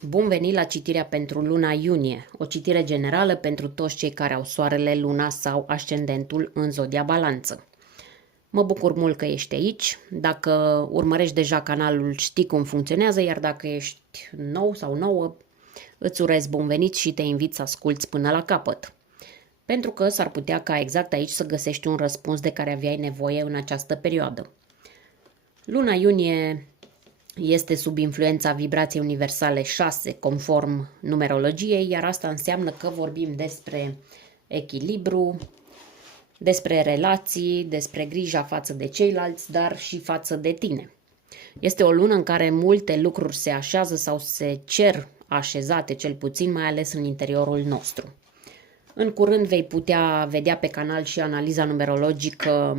Bun venit la citirea pentru luna iunie, o citire generală pentru toți cei care au soarele, luna sau ascendentul în zodia balanță. Mă bucur mult că ești aici. Dacă urmărești deja canalul, știi cum funcționează, iar dacă ești nou sau nouă, îți urez bun venit și te invit să asculți până la capăt. Pentru că s-ar putea ca exact aici să găsești un răspuns de care aveai nevoie în această perioadă. Luna iunie este sub influența vibrației universale 6, conform numerologiei, iar asta înseamnă că vorbim despre echilibru, despre relații, despre grija față de ceilalți, dar și față de tine. Este o lună în care multe lucruri se așează sau se cer așezate, cel puțin, mai ales în interiorul nostru. În curând vei putea vedea pe canal și analiza numerologică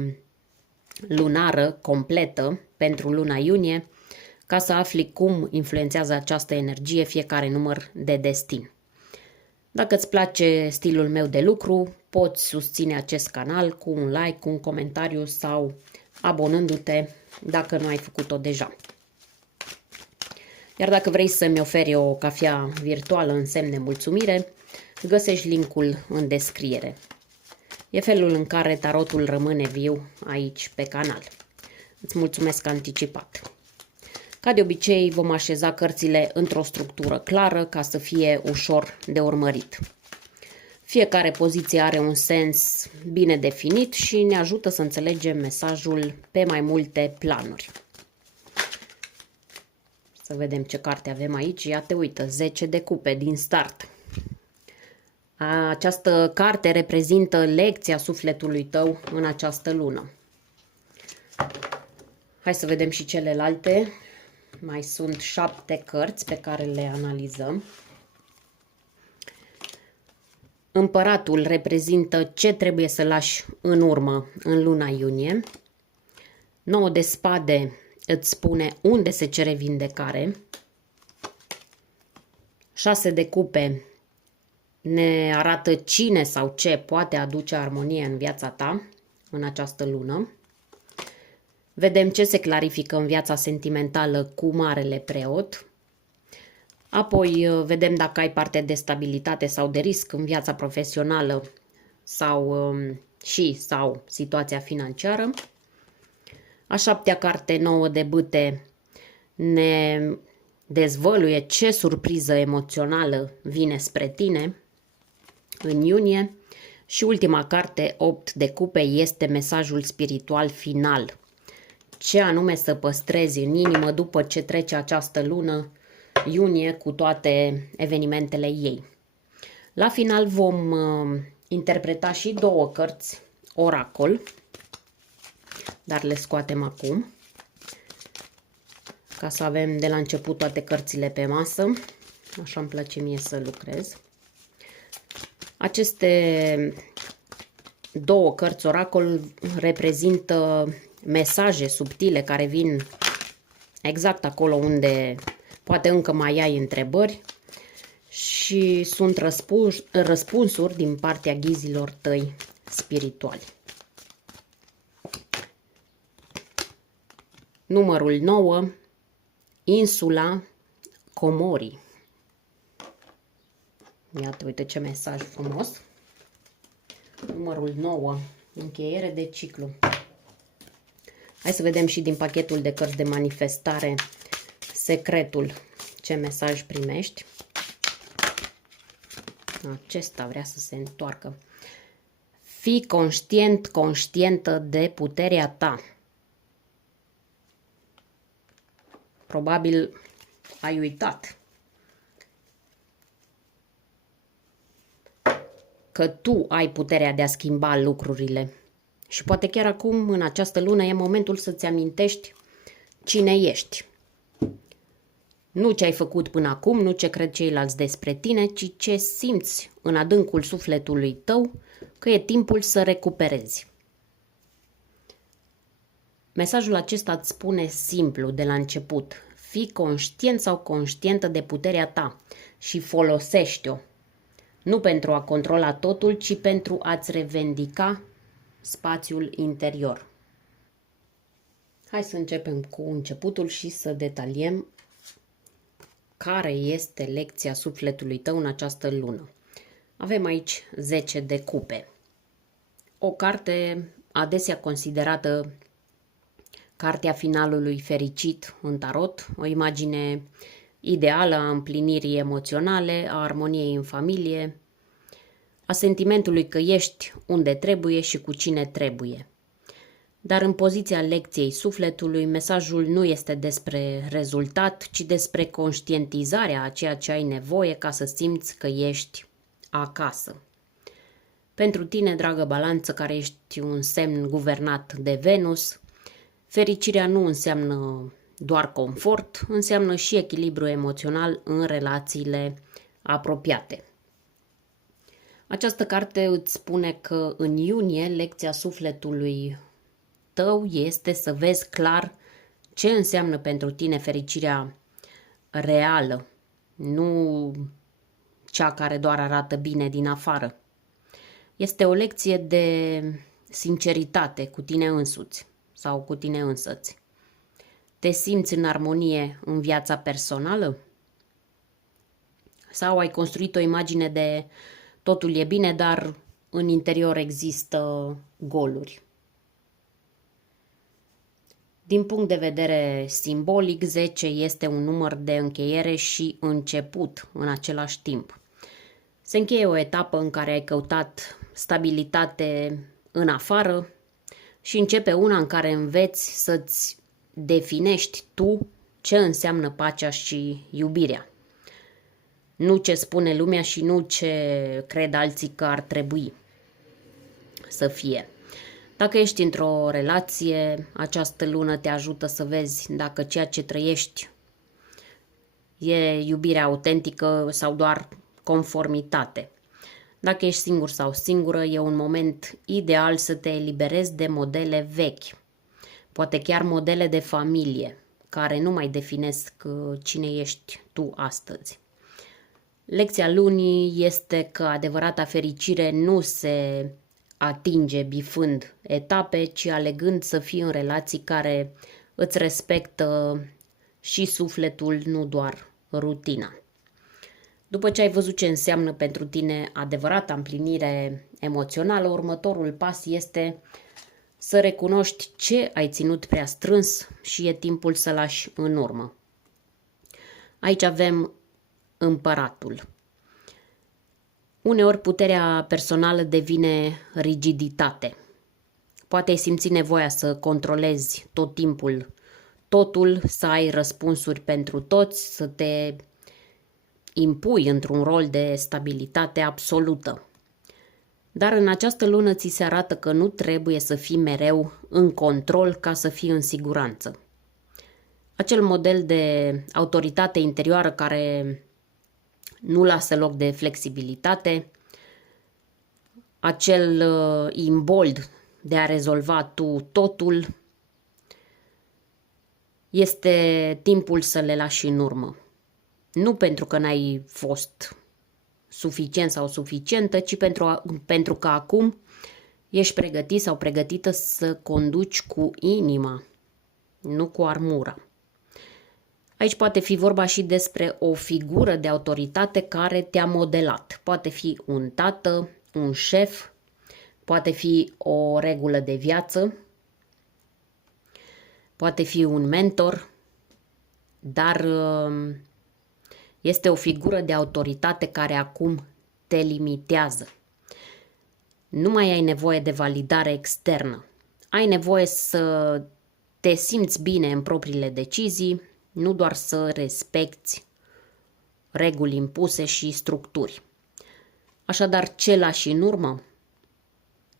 lunară completă pentru luna iunie, ca să afli cum influențează această energie fiecare număr de destin. Dacă îți place stilul meu de lucru, poți susține acest canal cu un like, cu un comentariu sau abonându-te dacă nu ai făcut-o deja. Iar dacă vrei să-mi oferi o cafea virtuală în semn de mulțumire, găsești linkul în descriere. E felul în care tarotul rămâne viu aici pe canal. Îți mulțumesc anticipat. Ca de obicei, vom așeza cărțile într-o structură clară ca să fie ușor de urmărit. Fiecare poziție are un sens bine definit și ne ajută să înțelegem mesajul pe mai multe planuri. Să vedem ce carte avem aici. Ia te uită, 10 de cupe din start. Această carte reprezintă lecția sufletului tău în această lună. Hai să vedem și celelalte. Mai sunt 7 cărți pe care le analizăm. Împăratul reprezintă ce trebuie să lași în urmă în luna iunie. 9 de spade îți spune unde se cere vindecare. 6 de cupe ne arată cine sau ce poate aduce armonie în viața ta în această lună. Vedem ce se clarifică în viața sentimentală cu Marele Preot. Apoi vedem dacă ai parte de stabilitate sau de risc în viața profesională sau situația financiară. A 7-a carte, 9 de bâte, ne dezvăluie ce surpriză emoțională vine spre tine în iunie. Și ultima carte, 8 de cupe, este mesajul spiritual final. Ce anume să păstrezi în inimă după ce trece această lună iunie cu toate evenimentele ei. La final vom interpreta și 2 cărți oracol, dar le scoatem acum, ca să avem de la început toate cărțile pe masă. Așa îmi place mie să lucrez. Aceste 2 cărți oracol reprezintă mesaje subtile care vin exact acolo unde poate încă mai ai întrebări și sunt răspunsuri din partea ghizilor tăi spirituali. Numărul 9, insula Comorii. Iată, uite ce mesaj frumos. Numărul 9, încheiere de ciclu. Hai să vedem și din pachetul de cărți de manifestare secretul ce mesaj primești. Acesta vrea să se întoarcă. Fii conștient, conștientă de puterea ta. Probabil ai uitat că tu ai puterea de a schimba lucrurile. Și poate chiar acum, în această lună, e momentul să-ți amintești cine ești. Nu ce ai făcut până acum, nu ce cred ceilalți despre tine, ci ce simți în adâncul sufletului tău că e timpul să recuperezi. Mesajul acesta îți spune simplu de la început. Fii conștient sau conștientă de puterea ta și folosește-o. Nu pentru a controla totul, ci pentru a-ți revendica spațiul interior. Hai să începem cu începutul și să detaliem care este lecția sufletului tău în această lună. Avem aici 10 de cupe. O carte adesea considerată cartea finalului fericit în tarot, o imagine ideală a împlinirii emoționale, a armoniei în familie, a sentimentului că ești unde trebuie și cu cine trebuie. Dar în poziția lecției sufletului, mesajul nu este despre rezultat, ci despre conștientizarea a ceea ce ai nevoie ca să simți că ești acasă. Pentru tine, dragă balanță, care ești un semn guvernat de Venus, fericirea nu înseamnă doar confort, înseamnă și echilibru emoțional în relațiile apropiate. Această carte îți spune că în iunie lecția sufletului tău este să vezi clar ce înseamnă pentru tine fericirea reală, nu cea care doar arată bine din afară. Este o lecție de sinceritate cu tine însuți sau cu tine însăți. Te simți în armonie în viața personală? Sau ai construit o imagine de totul e bine, dar în interior există goluri? Din punct de vedere simbolic, 10 este un număr de încheiere și început în același timp. Se încheie o etapă în care ai căutat stabilitate în afară și începe una în care înveți să-ți definești tu ce înseamnă pacea și iubirea. Nu ce spune lumea și nu ce cred alții că ar trebui să fie. Dacă ești într-o relație, această lună te ajută să vezi dacă ceea ce trăiești e iubirea autentică sau doar conformitate. Dacă ești singur sau singură, e un moment ideal să te eliberezi de modele vechi, poate chiar modele de familie, care nu mai definesc cine ești tu astăzi. Lecția lunii este că adevărata fericire nu se atinge bifând etape, ci alegând să fii în relații care îți respectă și sufletul, nu doar rutina. După ce ai văzut ce înseamnă pentru tine adevărata împlinire emoțională, următorul pas este să recunoști ce ai ținut prea strâns și e timpul să lași în urmă. Aici avem Împăratul. Uneori puterea personală devine rigiditate. Poate ai simți nevoia să controlezi tot timpul totul, să ai răspunsuri pentru toți, să te impui într-un rol de stabilitate absolută. Dar în această lună ți se arată că nu trebuie să fii mereu în control ca să fii în siguranță. Acel model de autoritate interioară care nu lasă loc de flexibilitate, acel imbold de a rezolva tu totul, este timpul să le lași în urmă. Nu pentru că n-ai fost suficient sau suficientă, ci pentru că acum ești pregătit sau pregătită să conduci cu inima, nu cu armura. Aici poate fi vorba și despre o figură de autoritate care te-a modelat. Poate fi un tată, un șef, poate fi o regulă de viață, poate fi un mentor, dar este o figură de autoritate care acum te limitează. Nu mai ai nevoie de validare externă. Ai nevoie să te simți bine în propriile decizii, nu doar să respecti reguli impuse și structuri. Așadar, ce lași în urmă?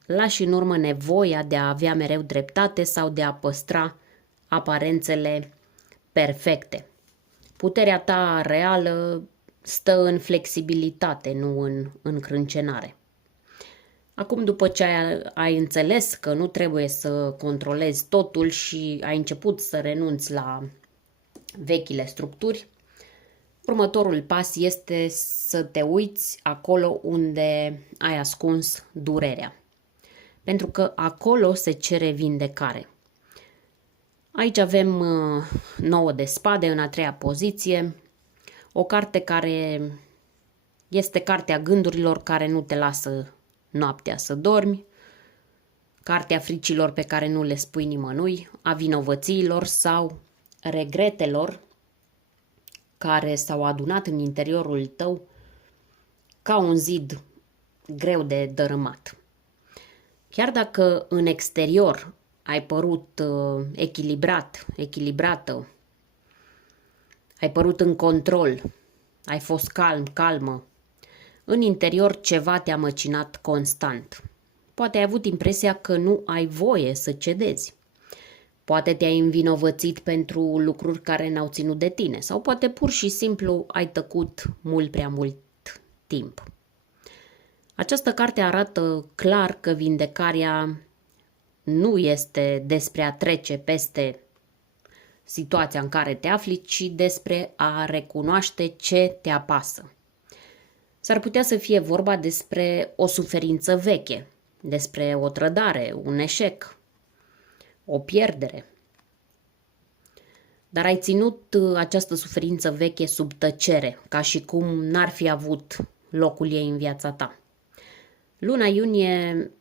Lași în urmă nevoia de a avea mereu dreptate sau de a păstra aparențele perfecte. Puterea ta reală stă în flexibilitate, nu în încrâncenare. Acum, după ce ai înțeles că nu trebuie să controlezi totul și ai început să renunți la vechile structuri, următorul pas este să te uiți acolo unde ai ascuns durerea. Pentru că acolo se cere vindecare. Aici avem 9 de spade în a treia poziție, O carte care este cartea gândurilor care nu te lasă noaptea să dormi, cartea fricilor pe care nu le spui nimănui, a vinovățiilor sau regretelor care s-au adunat în interiorul tău ca un zid greu de dărâmat. Chiar dacă în exterior ai părut echilibrată, ai părut în control, ai fost calmă, în interior ceva te-a măcinat constant. Poate ai avut impresia că nu ai voie să cedezi. Poate te-ai învinovățit pentru lucruri care n-au ținut de tine sau poate pur și simplu ai tăcut mult prea mult timp. Această carte arată clar că vindecarea nu este despre a trece peste situația în care te afli, ci despre a recunoaște ce te apasă. S-ar putea să fie vorba despre o suferință veche, despre o trădare, un eșec, o pierdere. Dar ai ținut această suferință veche sub tăcere, ca și cum n-ar fi avut locul ei în viața ta. Luna iunie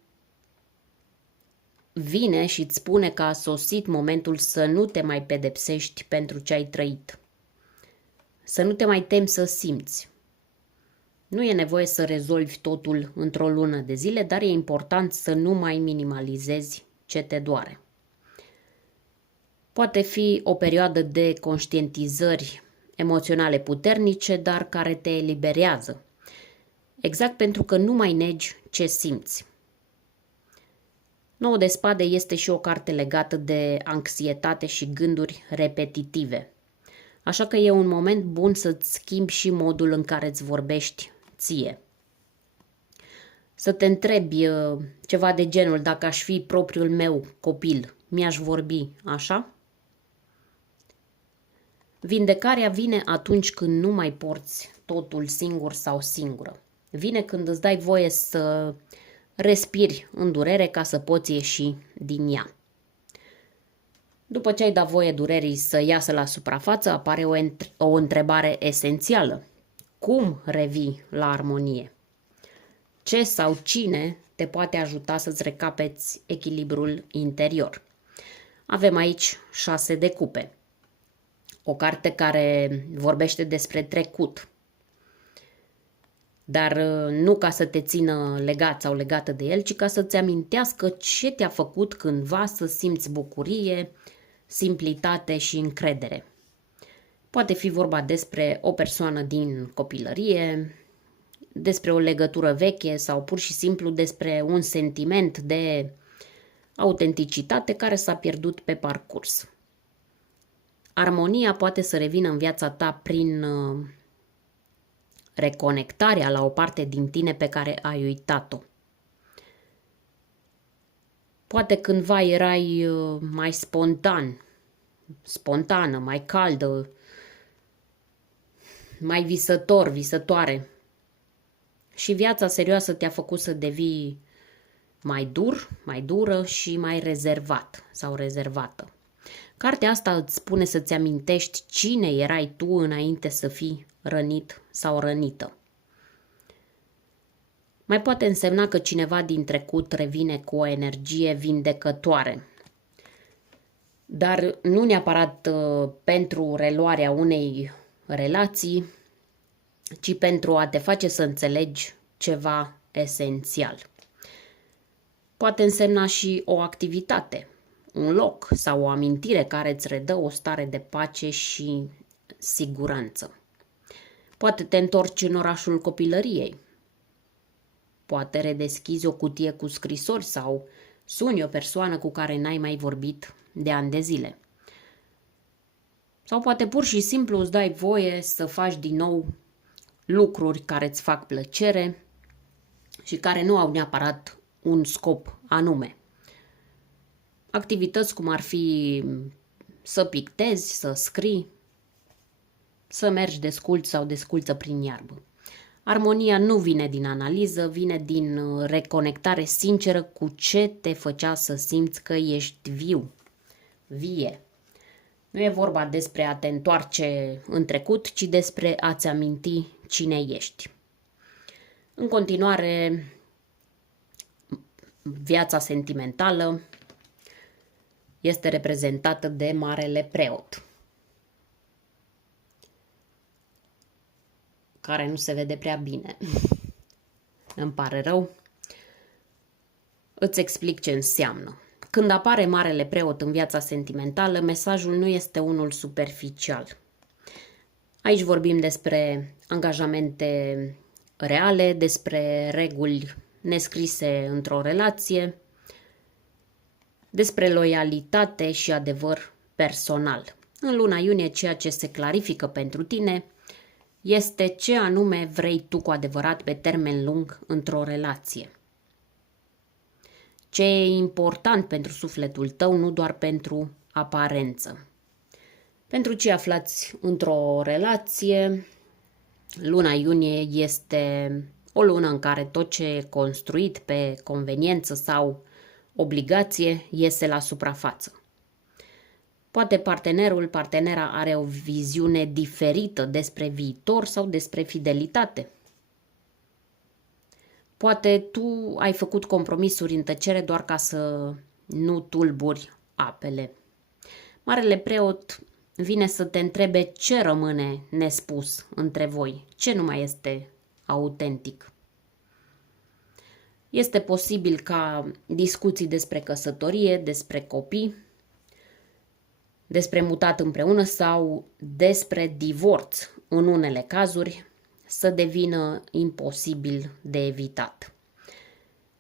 vine și îți spune că a sosit momentul să nu te mai pedepsești pentru ce ai trăit. Să nu te mai temi să simți. Nu e nevoie să rezolvi totul într-o lună de zile, dar e important să nu mai minimalizezi ce te doare. Poate fi o perioadă de conștientizări emoționale puternice, dar care te eliberează. Exact pentru că nu mai negi ce simți. 9 de spade este și o carte legată de anxietate și gânduri repetitive. Așa că e un moment bun să-ți schimbi și modul în care îți vorbești ție. Să te întrebi ceva de genul: dacă aș fi propriul meu copil, mi-aș vorbi așa? Vindecarea vine atunci când nu mai porți totul singur sau singură. Vine când îți dai voie să respiri în durere ca să poți ieși din ea. După ce ai dat voie durerii să iasă la suprafață, apare o întrebare esențială. Cum revii la armonie? Ce sau cine te poate ajuta să-ți recapeți echilibrul interior? Avem aici 6 de cupe. O carte care vorbește despre trecut, dar nu ca să te țină legat sau legată de el, ci ca să-ți amintească ce te-a făcut cândva să simți bucurie, simplitate și încredere. Poate fi vorba despre o persoană din copilărie, despre o legătură veche sau pur și simplu despre un sentiment de autenticitate care s-a pierdut pe parcurs. Armonia poate să revină în viața ta prin reconectarea la o parte din tine pe care ai uitat-o. Poate cândva erai mai spontană, mai caldă, mai visătoare. Și viața serioasă te-a făcut să devii mai dură și mai rezervat sau rezervată. Cartea asta îți spune să-ți amintești cine erai tu înainte să fii rănit sau rănită. Mai poate însemna că cineva din trecut revine cu o energie vindecătoare, dar nu neapărat pentru reluarea unei relații, ci pentru a te face să înțelegi ceva esențial. Poate însemna și o activitate, un loc sau o amintire care îți redă o stare de pace și siguranță. Poate te întorci în orașul copilăriei. Poate redeschizi o cutie cu scrisori sau suni o persoană cu care n-ai mai vorbit de ani de zile. Sau poate pur și simplu îți dai voie să faci din nou lucruri care îți fac plăcere și care nu au neapărat un scop anume. Activități cum ar fi să pictezi, să scrii, să mergi desculți sau desculță prin iarbă. Armonia nu vine din analiză, vine din reconectare sinceră cu ce te făcea să simți că ești vie. Nu e vorba despre a te întoarce în trecut, ci despre a-ți aminti cine ești. În continuare, viața sentimentală este reprezentată de Marele Preot, care nu se vede prea bine. Îmi pare rău. Îți explic ce înseamnă. Când apare Marele Preot în viața sentimentală, mesajul nu este unul superficial. Aici vorbim despre angajamente reale, despre reguli nescrise într-o relație, despre loialitate și adevăr personal. În luna iunie, ceea ce se clarifică pentru tine este ce anume vrei tu cu adevărat pe termen lung într-o relație. Ce e important pentru sufletul tău, nu doar pentru aparență. Pentru cei aflați într-o relație, luna iunie este o lună în care tot ce e construit pe conveniență sau obligație iese la suprafață. Poate partenera are o viziune diferită despre viitor sau despre fidelitate. Poate tu ai făcut compromisuri în tăcere doar ca să nu tulburi apele. Marele Preot vine să te întrebe ce rămâne nespus între voi, ce nu mai este autentic. Este posibil ca discuții despre căsătorie, despre copii, despre mutat împreună sau despre divorț în unele cazuri să devină imposibil de evitat.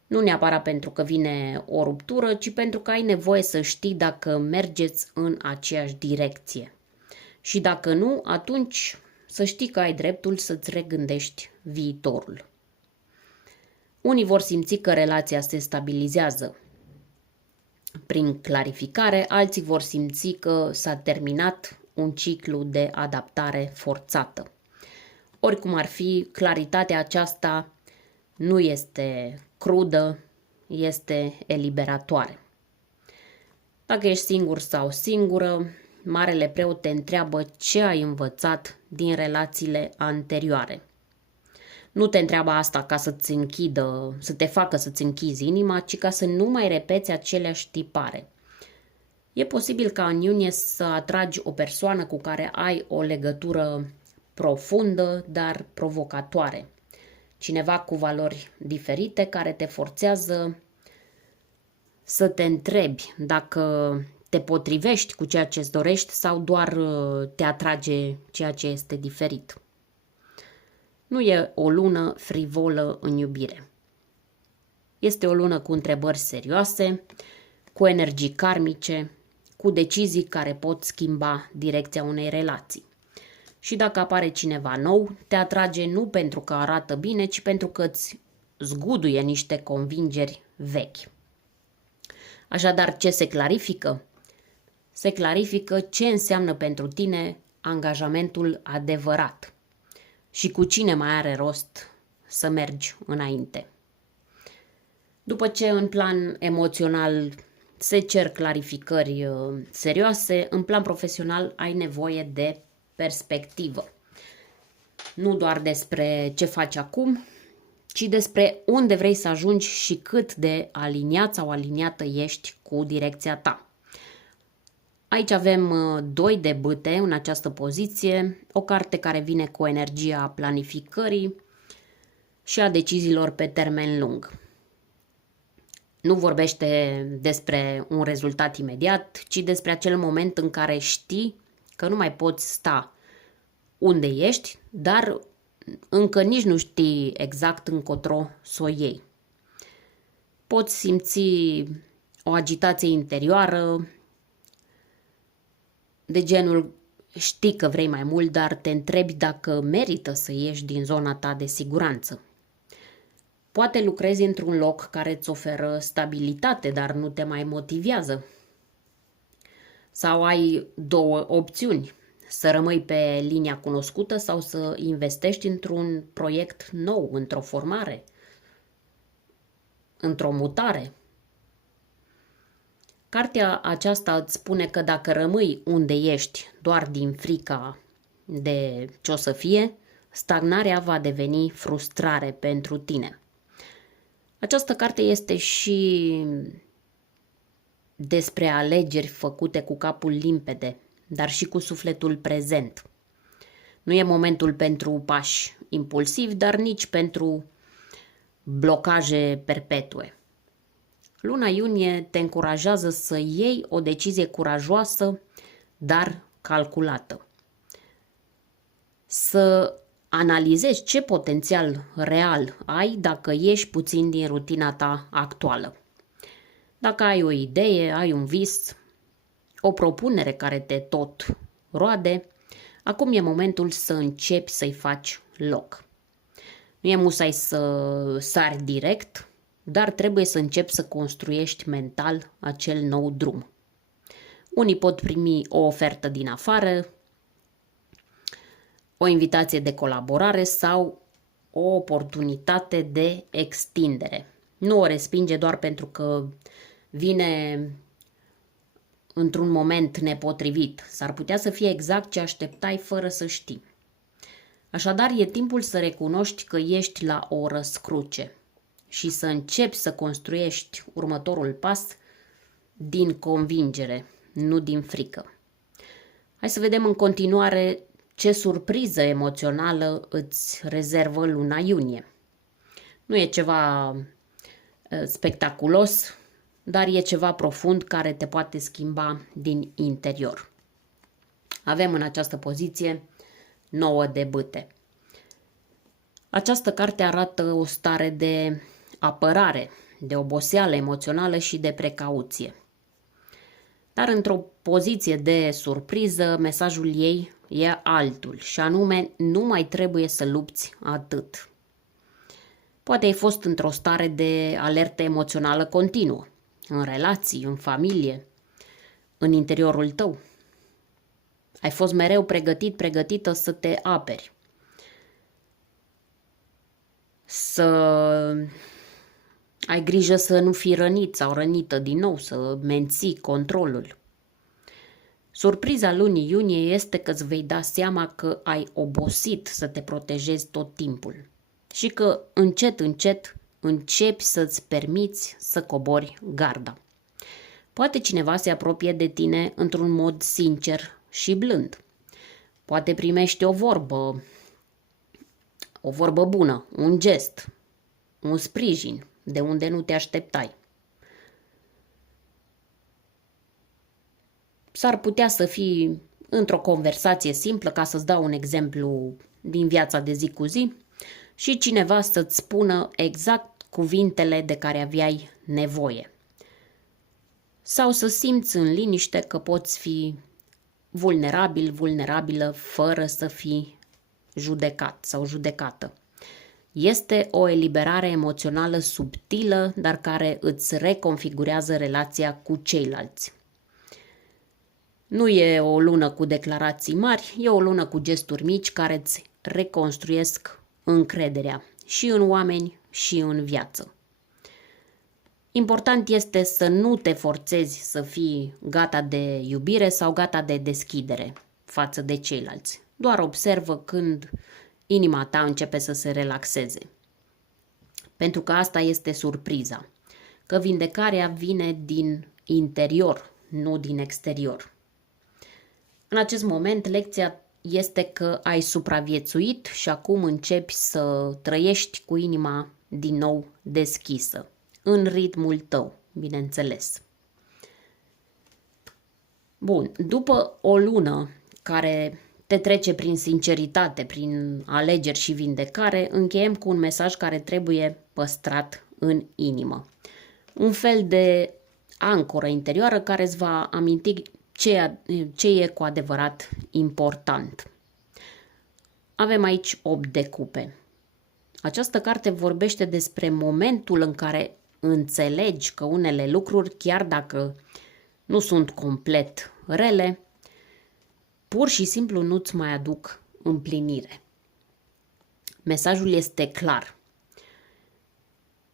Nu neapărat pentru că vine o ruptură, ci pentru că ai nevoie să știi dacă mergeți în aceeași direcție. Și dacă nu, atunci să știi că ai dreptul să-ți regândești viitorul. Unii vor simți că relația se stabilizează prin clarificare, alții vor simți că s-a terminat un ciclu de adaptare forțată. Oricum ar fi, claritatea aceasta nu este crudă, este eliberatoare. Dacă ești singur sau singură, Marele Preot te întreabă ce ai învățat din relațiile anterioare. Nu te întreabă asta ca să-ți închidă, să te facă să-ți închizi inima, ci ca să nu mai repeți aceleași tipare. E posibil ca în iunie să atragi o persoană cu care ai o legătură profundă, dar provocatoare. Cineva cu valori diferite care te forțează să te întrebi dacă te potrivești cu ceea ce îți dorești sau doar te atrage ceea ce este diferit. Nu e o lună frivolă în iubire. Este o lună cu întrebări serioase, cu energii karmice, cu decizii care pot schimba direcția unei relații. Și dacă apare cineva nou, te atrage nu pentru că arată bine, ci pentru că îți zguduie niște convingeri vechi. Așadar, ce se clarifică? Se clarifică ce înseamnă pentru tine angajamentul adevărat și cu cine mai are rost să mergi înainte. După ce în plan emoțional se cer clarificări serioase, în plan profesional ai nevoie de perspectivă. Nu doar despre ce faci acum, ci despre unde vrei să ajungi și cât de aliniat sau aliniată ești cu direcția ta. Aici avem 2 de bâte în această poziție, o carte care vine cu energia planificării și a deciziilor pe termen lung. Nu vorbește despre un rezultat imediat, ci despre acel moment în care știi că nu mai poți sta unde ești, dar încă nici nu știi exact încotro să o iei. Poți simți o agitație interioară, de genul știi că vrei mai mult, dar te întrebi dacă merită să ieși din zona ta de siguranță. Poate lucrezi într-un loc care îți oferă stabilitate, dar nu te mai motivează. Sau ai 2 opțiuni, să rămâi pe linia cunoscută sau să investești într-un proiect nou, într-o formare, într-o mutare. Cartea aceasta îți spune că dacă rămâi unde ești doar din frica de ce o să fie, stagnarea va deveni frustrare pentru tine. Această carte este și despre alegeri făcute cu capul limpede, dar și cu sufletul prezent. Nu e momentul pentru pași impulsivi, dar nici pentru blocaje perpetue. Luna iunie te încurajează să iei o decizie curajoasă, dar calculată. Să analizezi ce potențial real ai dacă ieși puțin din rutina ta actuală. Dacă ai o idee, ai un vis, o propunere care te tot roade, acum e momentul să începi să-i faci loc. Nu e musai să sari direct, dar trebuie să începi să construiești mental acel nou drum. Unii pot primi o ofertă din afară, o invitație de colaborare sau o oportunitate de extindere. Nu o respinge doar pentru că vine într-un moment nepotrivit. S-ar putea să fie exact ce așteptai fără să știi. Așadar, e timpul să recunoști că ești la o răscruce și să începi să construiești următorul pas din convingere, nu din frică. Hai să vedem în continuare ce surpriză emoțională îți rezervă luna iunie. Nu e ceva spectaculos, dar e ceva profund care te poate schimba din interior. Avem în această poziție 9 de bâte. Această carte arată o stare de apărare, de oboseală emoțională și de precauție. Dar într-o poziție de surpriză, mesajul ei e altul și anume nu mai trebuie să lupți atât. Poate ai fost într-o stare de alertă emoțională continuă, în relații, în familie, în interiorul tău. Ai fost mereu pregătită să te aperi, să ai grijă să nu fii rănit sau rănită din nou, să menții controlul. Surpriza lunii iunie este că îți vei da seama că ai obosit să te protejezi tot timpul și că încet, încet începi să-ți permiți să cobori garda. Poate cineva se apropie de tine într-un mod sincer și blând. Poate primești o vorbă bună, un gest, un sprijin de unde nu te așteptai. S-ar putea să fii într-o conversație simplă, ca să-ți dau un exemplu din viața de zi cu zi, și cineva să-ți spună exact cuvintele de care aveai nevoie. Sau să simți în liniște că poți fi vulnerabilă, fără să fii judecat sau judecată. Este o eliberare emoțională subtilă, dar care îți reconfigurează relația cu ceilalți. Nu e o lună cu declarații mari, e o lună cu gesturi mici care îți reconstruiesc încrederea și în oameni și în viață. Important este să nu te forțezi să fii gata de iubire sau gata de deschidere față de ceilalți. Doar observă când inima ta începe să se relaxeze. Pentru că asta este surpriza, că vindecarea vine din interior, nu din exterior. În acest moment, lecția este că ai supraviețuit și acum începi să trăiești cu inima din nou deschisă, în ritmul tău, bineînțeles. Bun, după o lună care te trece prin sinceritate, prin alegeri și vindecare, încheiem cu un mesaj care trebuie păstrat în inimă. Un fel de ancoră interioară care îți va aminti ce e cu adevărat important. Avem aici 8 de cupe. Această carte vorbește despre momentul în care înțelegi că unele lucruri, chiar dacă nu sunt complet rele, pur și simplu nu-ți mai aduc împlinire. Mesajul este clar.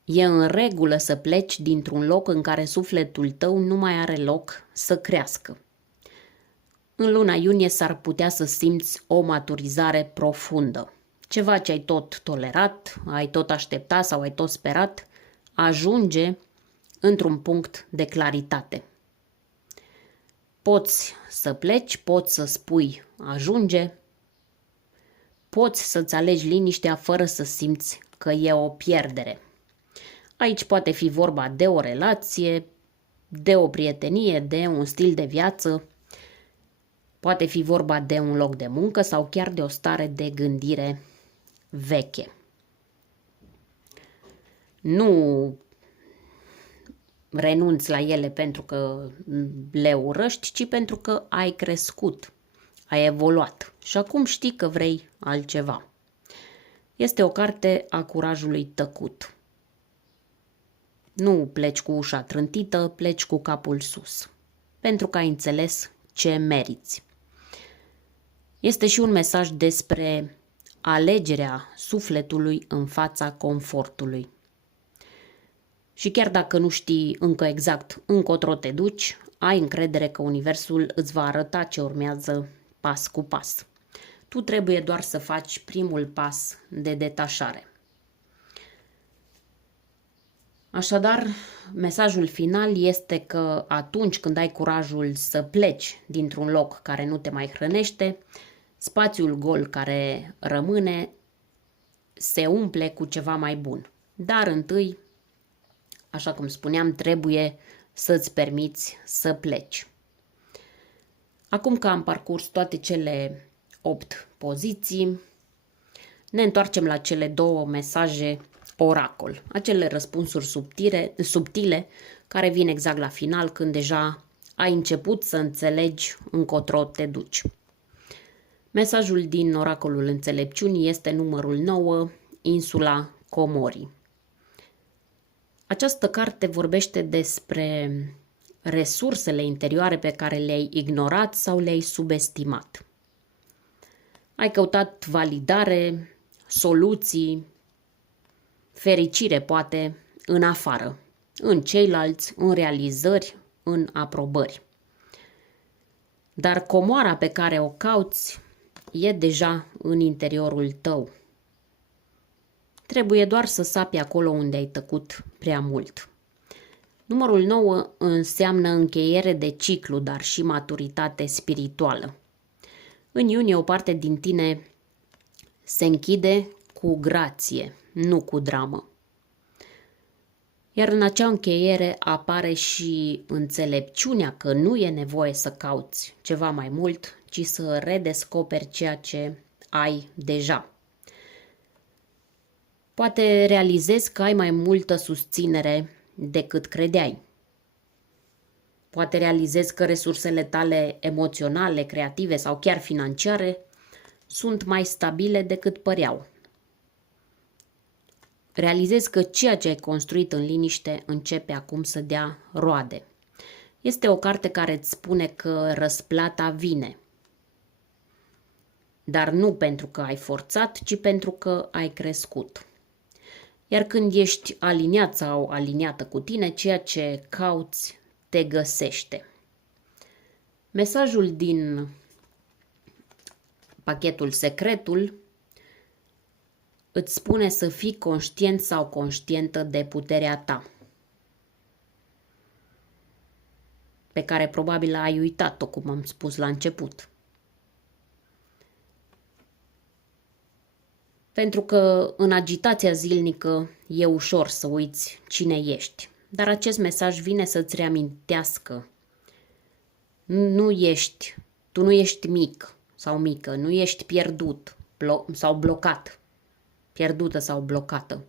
E în regulă să pleci dintr-un loc în care sufletul tău nu mai are loc să crească. În luna iunie s-ar putea să simți o maturizare profundă. Ceva ce ai tot tolerat, ai tot așteptat sau ai tot sperat, ajunge într-un punct de claritate. Poți să pleci, poți să spui ajunge, poți să-ți alegi liniștea fără să simți că e o pierdere. Aici poate fi vorba de o relație, de o prietenie, de un stil de viață, poate fi vorba de un loc de muncă sau chiar de o stare de gândire veche. Nu renunți la ele pentru că le urăști, ci pentru că ai crescut, ai evoluat și acum știi că vrei altceva. Este o carte a curajului tăcut. Nu pleci cu ușa trântită, pleci cu capul sus, pentru că ai înțeles ce meriți. Este și un mesaj despre alegerea sufletului în fața confortului. Și chiar dacă nu știi încă exact încotro te duci, ai încredere că universul îți va arăta ce urmează pas cu pas. Tu trebuie doar să faci primul pas de detașare. Așadar, mesajul final este că atunci când ai curajul să pleci dintr-un loc care nu te mai hrănește, spațiul gol care rămâne se umple cu ceva mai bun. Dar întâi, așa cum spuneam, trebuie să-ți permiți să pleci. Acum că am parcurs toate cele 8 poziții, ne întoarcem la cele 2 mesaje oracol, acele răspunsuri subtile care vin exact la final, când deja ai început să înțelegi încotro te duci. Mesajul din oracolul înțelepciunii este numărul 9, insula Comorii. Această carte vorbește despre resursele interioare pe care le-ai ignorat sau le-ai subestimat. Ai căutat validare, soluții, fericire poate în afară, în ceilalți, în realizări, în aprobări. Dar comoara pe care o cauți e deja în interiorul tău. Trebuie doar să sapi acolo unde ai tăcut prea mult. Numărul 9 înseamnă încheiere de ciclu, dar și maturitate spirituală. În iunie o parte din tine se închide cu grație, nu cu dramă. Iar în acea încheiere apare și înțelepciunea că nu e nevoie să cauți ceva mai mult, ci să redescoperi ceea ce ai deja. Poate realizezi că ai mai multă susținere decât credeai. Poate realizezi că resursele tale emoționale, creative sau chiar financiare sunt mai stabile decât păreau. Realizezi că ceea ce ai construit în liniște începe acum să dea roade. Este o carte care îți spune că răsplata vine. Dar nu pentru că ai forțat, ci pentru că ai crescut. Iar când ești aliniat sau aliniată cu tine, ceea ce cauți te găsește. Mesajul din pachetul Secretul îți spune să fii conștient sau conștientă de puterea ta, pe care probabil ai uitat-o, cum am spus la început. Pentru că în agitația zilnică e ușor să uiți cine ești, dar acest mesaj vine să-ți reamintească. Tu nu ești mic sau mică, nu ești pierdut sau blocat, pierdută sau blocată.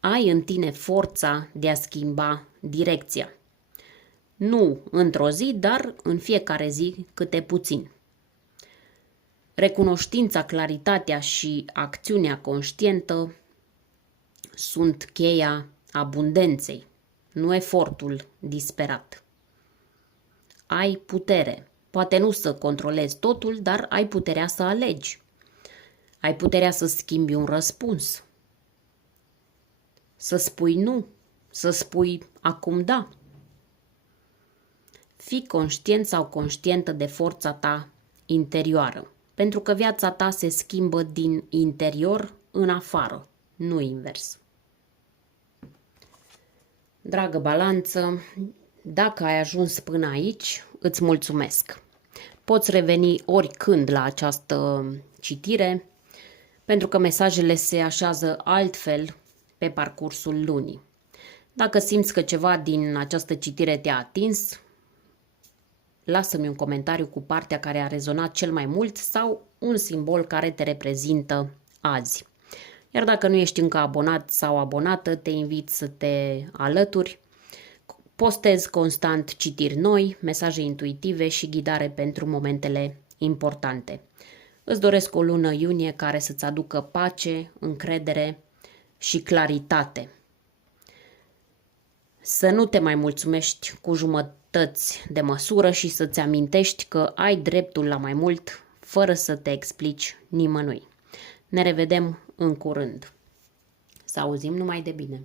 Ai în tine forța de a schimba direcția. Nu într-o zi, dar în fiecare zi câte puțin. Recunoștința, claritatea și acțiunea conștientă sunt cheia abundenței, nu efortul disperat. Ai putere. Poate nu să controlezi totul, dar ai puterea să alegi. Ai puterea să schimbi un răspuns. să spui nu, să spui acum da. Fii conștient sau conștientă de forța ta interioară, pentru că viața ta se schimbă din interior în afară, nu invers. Dragă balanță, dacă ai ajuns până aici, îți mulțumesc. Poți reveni oricând la această citire, pentru că mesajele se așează altfel pe parcursul lunii. Dacă simți că ceva din această citire te-a atins, lasă-mi un comentariu cu partea care a rezonat cel mai mult sau un simbol care te reprezintă azi. Iar dacă nu ești încă abonat sau abonată, te invit să te alături. Postez constant citiri noi, mesaje intuitive și ghidare pentru momentele importante. Îți doresc o lună iunie care să-ți aducă pace, încredere și claritate. Să nu te mai mulțumești cu jumătăți de măsură și să-ți amintești că ai dreptul la mai mult fără să te explici nimănui. Ne revedem în curând. Să auzim numai de bine!